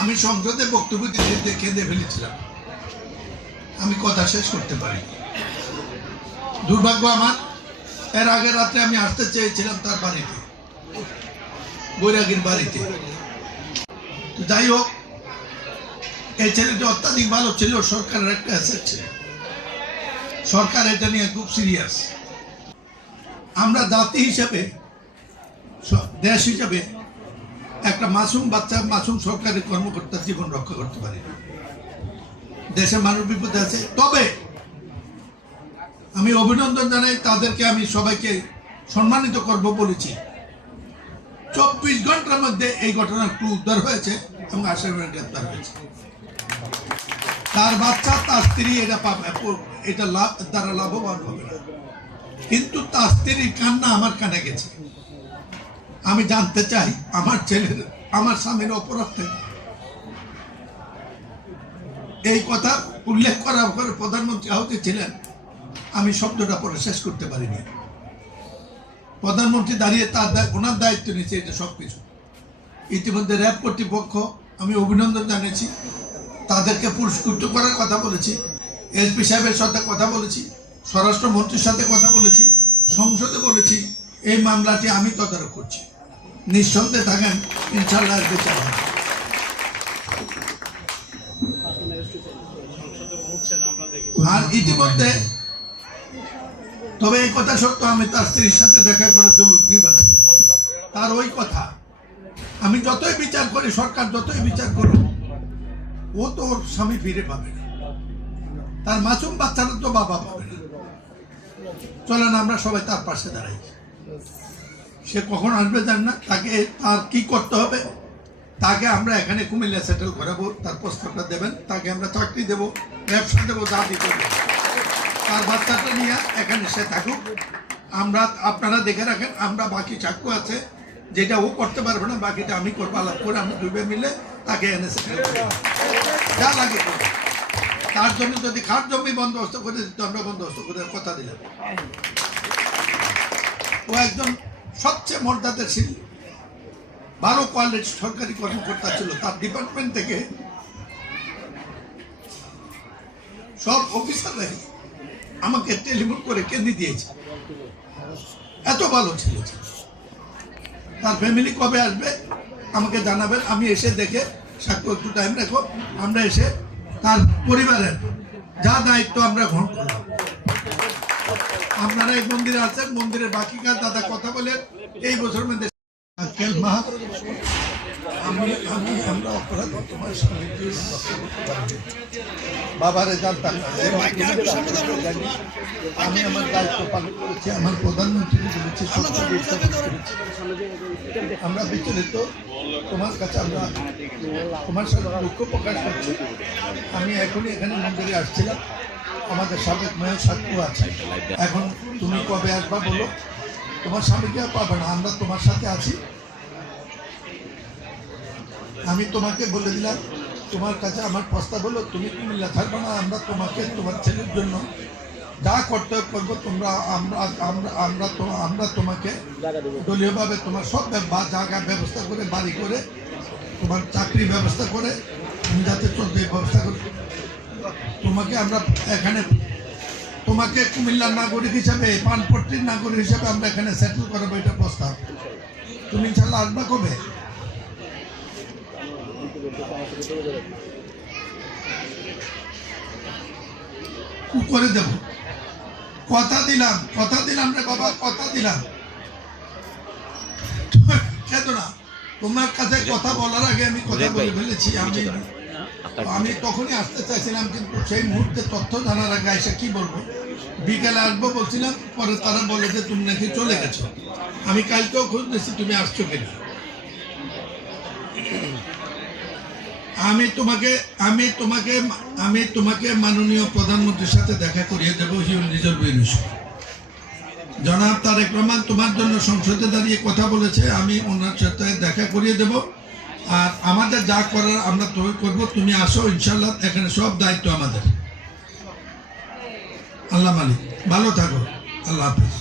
আমি সংসদে বক্তব্য দিতে কেঁদে ফেলেছিলাম, আমি কথা শেষ করতে পারি। দুর্ভাগ্য আমার, এর আগের রাত্রে আমি আসতে চেয়েছিলাম তার বাড়িতে, বৈরাগীর বাড়িতে। যাই হোক, এই ছেলেটি অত্যাধিক ভালো ছিল, সরকারের একটা অ্যাসেট ছিল, সরকার এটা নিয়ে খুব সিরিয়াস। আমরা জাতি হিসেবে, দেশ হিসেবে একটা মাসুম বাচ্চা, মাসুম সরকারি কর্মকর্তার জীবন রক্ষা করতে পারি না। দেশের মানুষ বিপদে আছে। তবে আমি অভিনন্দন জানাই তাদেরকে, আমি সবাইকে সম্মানিত করব বলেছি। 24 ঘন্টার মধ্যে এই ঘটনার ক্লু উদ্ধার হয়েছে এবং আসামিরা গ্রেপ্তার হয়েছে। তার বাচ্চা, তার স্ত্রী এটা দ্বারা লাভবান হবে না, কিন্তু তার স্ত্রীর কান্না আমার কানে গেছে। আমি জানতে চাই আমার ছেলের, আমার স্বামীর অপরাধ থেকে। এই কথা উল্লেখ করার পরে প্রধানমন্ত্রী আহত ছিলেন, আমি শব্দটা পরে শেষ করতে পারিনি। প্রধানমন্ত্রী দাঁড়িয়ে ওনার দায়িত্ব নিয়েছে এটা সবকিছু। ইতিমধ্যে র্যাব কর্তৃপক্ষ আমি অভিনন্দন জানিয়েছি, তাদেরকে পুরস্কৃত করার কথা বলেছি, এসপি সাহেবের সাথে কথা বলেছি, স্বরাষ্ট্রমন্ত্রীর সাথে কথা বলেছি, সংসদে বলেছি। এই মামলাটি আমি তদারক করছি, নিঃসন্দেহে থাকেন, ইনশাআল্লাহ বিচার হবে। আর ইতিমধ্যে, তবে এই কথা সত্য, আমি তার স্ত্রীর সাথে দেখা করে দেব, তার ওই কথা, আমি যতই বিচার করি, সরকার যতই বিচার করুক, ও তো ওর স্বামী ফিরে পাবে না, তার মাসুম বাচ্চারা তো বাবা পাবে না। চলেন আমরা সবাই তার পাশে দাঁড়াই। সে কখন আসবে জান না, তাকে তার কি করতে হবে, তাকে আমরা এখানে কুমিল্লা সেটেল করাবো, তার প্রস্তাবটা দেবেন, তাকে আমরা চাকরি দেবো, ব্যবসা দেবো, যা দিতে হবে। তার বাচ্চাটা নিয়ে এখানে সে থাকুক, আমরা, আপনারা দেখে রাখেন। আমরা বাকি চাকু আছে, যেটা ও করতে পারবে না, বাকিটা আমি করবো। আলাপ করে আমরা দুবে মিলে তাকে এনে সেটেল করবো, যা লাগে। তার জন্য যদি খাট জমি বন্দোবস্ত করে দিতে, আমরা বন্দোবস্ত করে কথা দিলাম। ও একজন সবচেয়ে মর্যাদাশীল, ভালো কোয়ালিটি সরকারি কর্মকর্তা ছিল। তার ডিপার্টমেন্ট থেকে সব অফিসাররাই আমাকে টেলিফোন করে কেঁদে দিয়েছে, এত ভালো ছিল। তার ফ্যামিলি কবে আসবে আমাকে জানাবেন, আমি এসে দেখে, সাক্ষী একটু টাইম রাখো, আমরা এসে তার পরিবারের যা দায়িত্ব আমরা গ্রহণ করলাম। আপনারা এই মন্দিরে আছেন, মন্দিরের বাকি কাজ দাদা কথা বলে এই বছর মধ্যে আমরা অপরাধ বাবারে জানতাম, আমি আমার দায়িত্ব পালন করেছি, আমার প্রধানমন্ত্রী বলেছি, আমরা বিচলিত। তোমার কাছে আমরা তোমার সাথে দুঃখ প্রকাশ করছি। আমি এখনই এখানে মন্দিরে আসছিলাম, আমাদের সাবেক মেয়র সাক্ষী আছে। এখন তুমি কবে আসবা বলো, তোমার স্বামীকে পাবে না, আমরা তোমার সাথে আছি। আমি তোমাকে বলে দিলাম, তোমার কাছে আমার প্রস্তাব হলো, তুমি কুমিল্লা থাকবে না, আমরা তোমাকে তোমার ছেলের জন্য যা করতে করবো, তোমরা আমরা তোমাকে দলীয়ভাবে তোমার সব জায়গা ব্যবস্থা করে, বাড়ি করে, তোমার চাকরি ব্যবস্থা করে, তুমি যাতে চলতে ব্যবস্থা করে, তোমাকে আমরা এখানে, তোমাকে কুমিল্লার নাগরিক হিসাবে, পানপট্টির নাগরিক হিসাবে আমরা এখানে সেটেল করাবো, এটা প্রস্তাব। তুমি ইনশাল্লাহ আসবা কবে? করে দেব, কথা দিলাম রে বাবা, কথা দিলাম। কেন না, তোমার কাছে কথা বলার আগে আমি কথা বলে ফেলেছি। আমি তখনই আসতে চাইছিলাম, কিন্তু সেই মুহূর্তে তথ্য জানার আগে এসে কি বলবো, বিকেলে আসবো বলছিলাম, পরে তারা বলে যে তুমি নাকি চলে গেছো। আমি কালকেও খোঁজ নিয়েছি তুমি আসছো কিনা। আমি তোমাকে মাননীয় প্রধানমন্ত্রীর সাথে দেখা করিয়ে দেবো। জনাব তারেক রহমান তোমার জন্য সংসদে দাঁড়িয়ে কথা বলেছে, আমি ওনার সাথে দেখা করিয়ে দেব। আর আমাদের যা করার আমরা করবো, তুমি আসো, ইনশাল্লাহ এখানে সব দায়িত্ব আমাদের। আল্লাহ মালিক, ভালো থাকো, আল্লাহ হাফেজ।